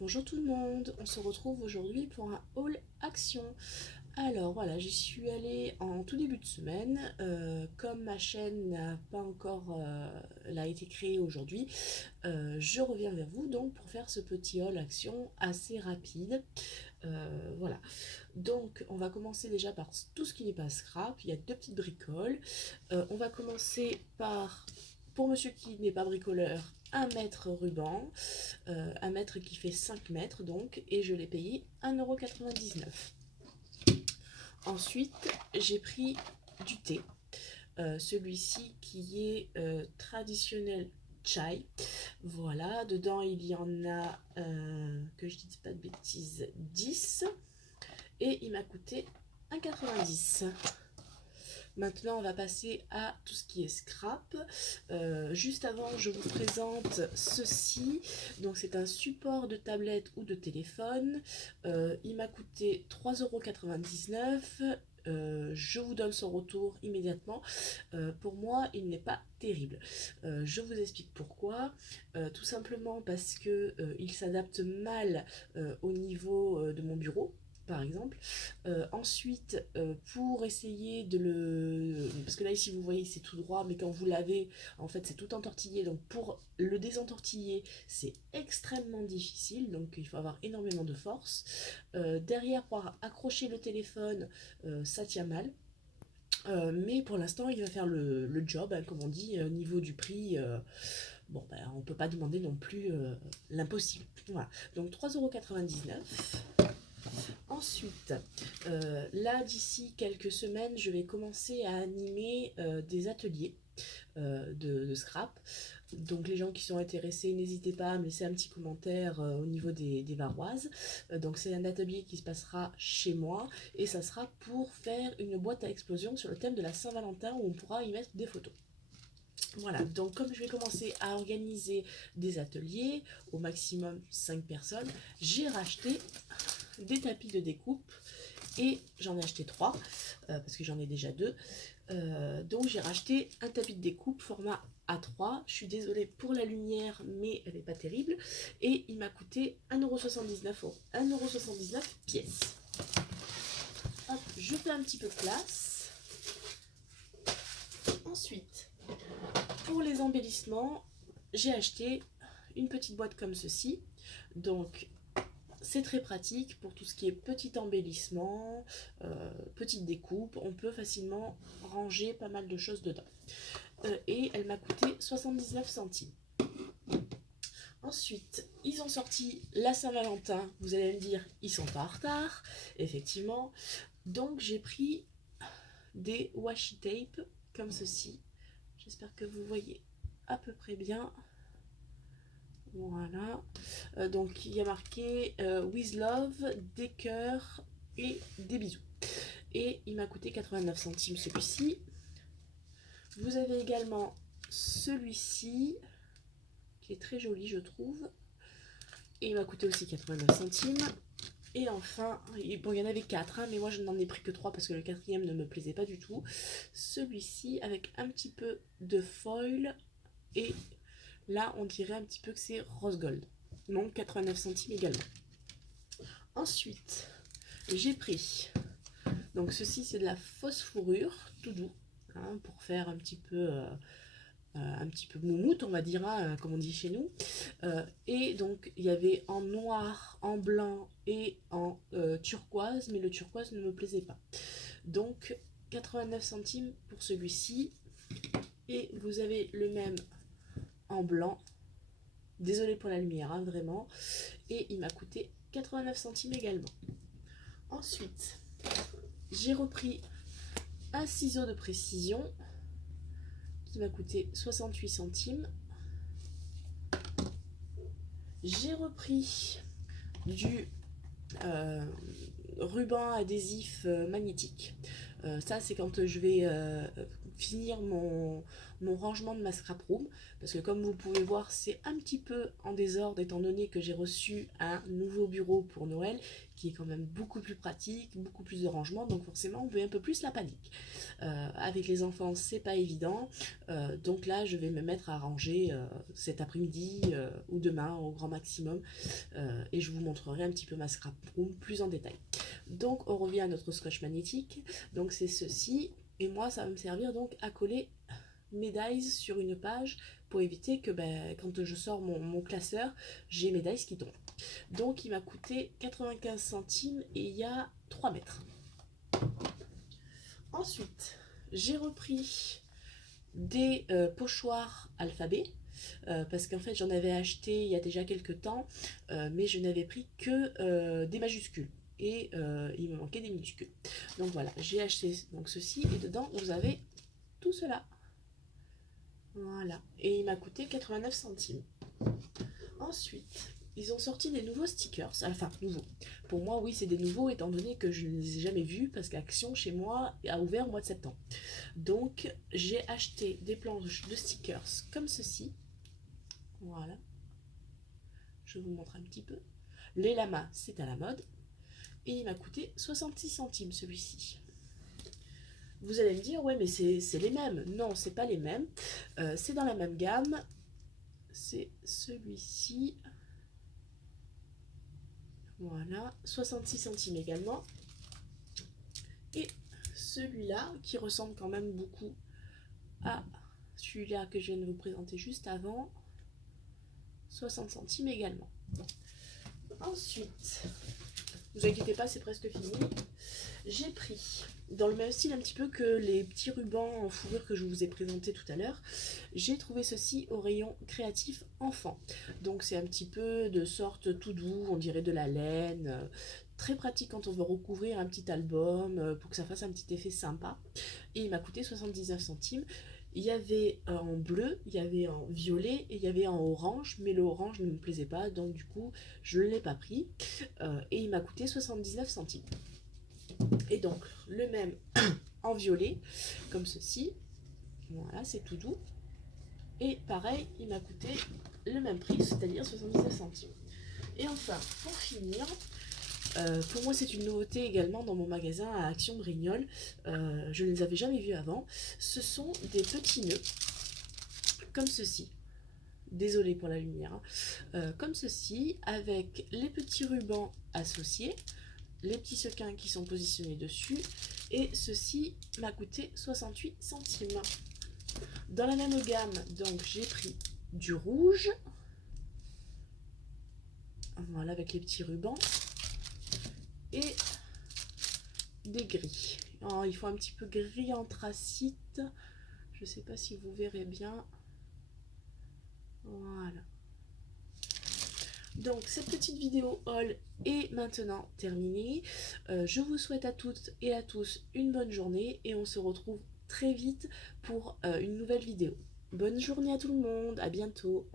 Bonjour tout le monde, on se retrouve aujourd'hui pour un haul action. Alors voilà, j'y suis allée en tout début de semaine. Comme ma chaîne n'a pas encore elle a été créée aujourd'hui, je reviens vers vous donc pour faire ce petit haul action assez rapide. Voilà, donc on va commencer déjà par tout ce qui n'est pas scrap. Il y a deux petites bricoles. On va commencer par, pour monsieur qui n'est pas bricoleur, un mètre ruban, un mètre qui fait 5 mètres donc, et je l'ai payé 1,99 €. Ensuite, j'ai pris du thé, celui-ci qui est traditionnel chai. Voilà, dedans il y en a, que je dise pas de bêtises, 10, et il m'a coûté 1,90 €. Maintenant, on va passer à tout ce qui est scrap. Juste avant, je vous présente ceci. Donc, c'est un support de tablette ou de téléphone. Il m'a coûté 3,99 €. Je vous donne son retour immédiatement. Pour moi, il n'est pas terrible. Je vous explique pourquoi. Tout simplement parce que il s'adapte mal au niveau de mon bureau, par exemple. Ensuite, pour essayer de le... Parce que là, ici, vous voyez, c'est tout droit, mais quand vous l'avez, en fait, c'est tout entortillé. Donc, pour le désentortiller, c'est extrêmement difficile. Donc, il faut avoir énormément de force. Derrière, pour accrocher le téléphone, ça tient mal. Mais pour l'instant, il va faire le job, hein, comme on dit, au niveau du prix. Bon, ben, on ne peut pas demander non plus l'impossible. Voilà. Donc 3,99 €. Ensuite, là d'ici quelques semaines, je vais commencer à animer des ateliers de scrap. Donc les gens qui sont intéressés, n'hésitez pas à me laisser un petit commentaire au niveau des varoises. Donc c'est un atelier qui se passera chez moi et ça sera pour faire une boîte à explosion sur le thème de la Saint-Valentin où on pourra y mettre des photos. Voilà, donc comme je vais commencer à organiser des ateliers, au maximum 5 personnes, j'ai racheté des tapis de découpe et j'en ai acheté 3 parce que j'en ai déjà 2. Donc j'ai racheté un tapis de découpe format A3. Je suis désolée pour la lumière, mais elle n'est pas terrible. Et il m'a coûté 1,79 €. 1,79 € pièce. Hop, je fais un petit peu de place. Ensuite, pour les embellissements, j'ai acheté une petite boîte comme ceci. Donc c'est très pratique pour tout ce qui est petit embellissement, petite découpe. On peut facilement ranger pas mal de choses dedans. Et elle m'a coûté 79 centimes. Ensuite, ils ont sorti la Saint-Valentin. Vous allez me dire, ils sont pas en retard. Effectivement. Donc j'ai pris des washi tape comme ceci. J'espère que vous voyez à peu près bien. Voilà. Donc il y a marqué With Love, des cœurs et des bisous. Et il m'a coûté 89 centimes celui-ci. Vous avez également celui-ci qui est très joli, je trouve. Et il m'a coûté aussi 89 centimes. Et enfin, bon, il y en avait 4, hein, mais moi je n'en ai pris que 3 parce que le quatrième ne me plaisait pas du tout. Celui-ci avec un petit peu de foil. Et là, on dirait un petit peu que c'est rose gold. Donc 89 centimes également. Ensuite, j'ai pris, donc ceci c'est de la fausse fourrure, tout doux, hein, pour faire un petit peu moumoute, on va dire, hein, comme on dit chez nous. Et donc il y avait en noir, en blanc et en turquoise, mais le turquoise ne me plaisait pas. Donc 89 centimes pour celui-ci. Et vous avez le même en blanc. Désolée pour la lumière, hein, vraiment. Et il m'a coûté 89 centimes également. Ensuite, j'ai repris un ciseau de précision qui m'a coûté 68 centimes. J'ai repris du ruban adhésif magnétique. Ça, c'est quand je vais finir mon rangement de ma scrap room, parce que comme vous pouvez voir, c'est un petit peu en désordre étant donné que j'ai reçu un nouveau bureau pour Noël, qui est quand même beaucoup plus pratique, beaucoup plus de rangement, donc forcément on veut un peu plus la panique. Avec les enfants, c'est pas évident, donc là je vais me mettre à ranger cet après-midi ou demain au grand maximum, et je vous montrerai un petit peu ma scrap room plus en détail. Donc on revient à notre scotch magnétique, donc c'est ceci, et moi ça va me servir donc à coller mes dies sur une page pour éviter que quand je sors mon classeur, j'ai mes dies qui tombent. Donc il m'a coûté 95 centimes et il y a 3 mètres. Ensuite, j'ai repris des pochoirs alphabet. Parce qu'en fait j'en avais acheté il y a déjà quelques temps, mais je n'avais pris que des majuscules et il me manquait des minuscules. Donc voilà, j'ai acheté donc ceci et dedans vous avez tout cela. Voilà, et il m'a coûté 89 centimes. Ensuite, ils ont sorti des nouveaux stickers, enfin nouveaux. Pour moi, oui, c'est des nouveaux étant donné que je ne les ai jamais vus parce qu'Action chez moi a ouvert au mois de septembre. Donc, j'ai acheté des planches de stickers comme ceci. Voilà. Je vous montre un petit peu. Les lamas, c'est à la mode. Et il m'a coûté 66 centimes celui-ci. Vous allez me dire, ouais, mais c'est les mêmes. Non, c'est pas les mêmes. C'est dans la même gamme. C'est celui-ci. Voilà, 66 centimes également. Et celui-là, qui ressemble quand même beaucoup à celui-là que je viens de vous présenter juste avant. 60 centimes également. Ensuite, ne vous inquiétez pas, c'est presque fini. J'ai pris, dans le même style un petit peu que les petits rubans en fourrure que je vous ai présenté tout à l'heure, j'ai trouvé ceci au rayon créatif enfant. Donc c'est un petit peu de sorte tout doux, on dirait de la laine, très pratique quand on veut recouvrir un petit album, pour que ça fasse un petit effet sympa. Et il m'a coûté 79 centimes. Il y avait en bleu, il y avait en violet et il y avait en orange, mais le orange ne me plaisait pas, donc du coup je ne l'ai pas pris. Et il m'a coûté 79 centimes. Et donc le même en violet, comme ceci. Voilà, c'est tout doux. Et pareil, il m'a coûté le même prix, c'est-à-dire 79 centimes. Et enfin, pour finir, pour moi c'est une nouveauté également dans mon magasin à Action Brignoles. Je ne les avais jamais vus avant. Ce sont des petits nœuds, comme ceci. Désolée pour la lumière. Comme ceci, avec les petits rubans associés, les petits sequins qui sont positionnés dessus, et ceci m'a coûté 68 centimes. Dans la même gamme, donc j'ai pris du rouge, voilà, avec les petits rubans, et des gris. Alors, il faut un petit peu gris anthracite, je ne sais pas si vous verrez bien. Voilà. Donc cette petite vidéo haul est maintenant terminée. Je vous souhaite à toutes et à tous une bonne journée et on se retrouve très vite pour une nouvelle vidéo. Bonne journée à tout le monde, à bientôt.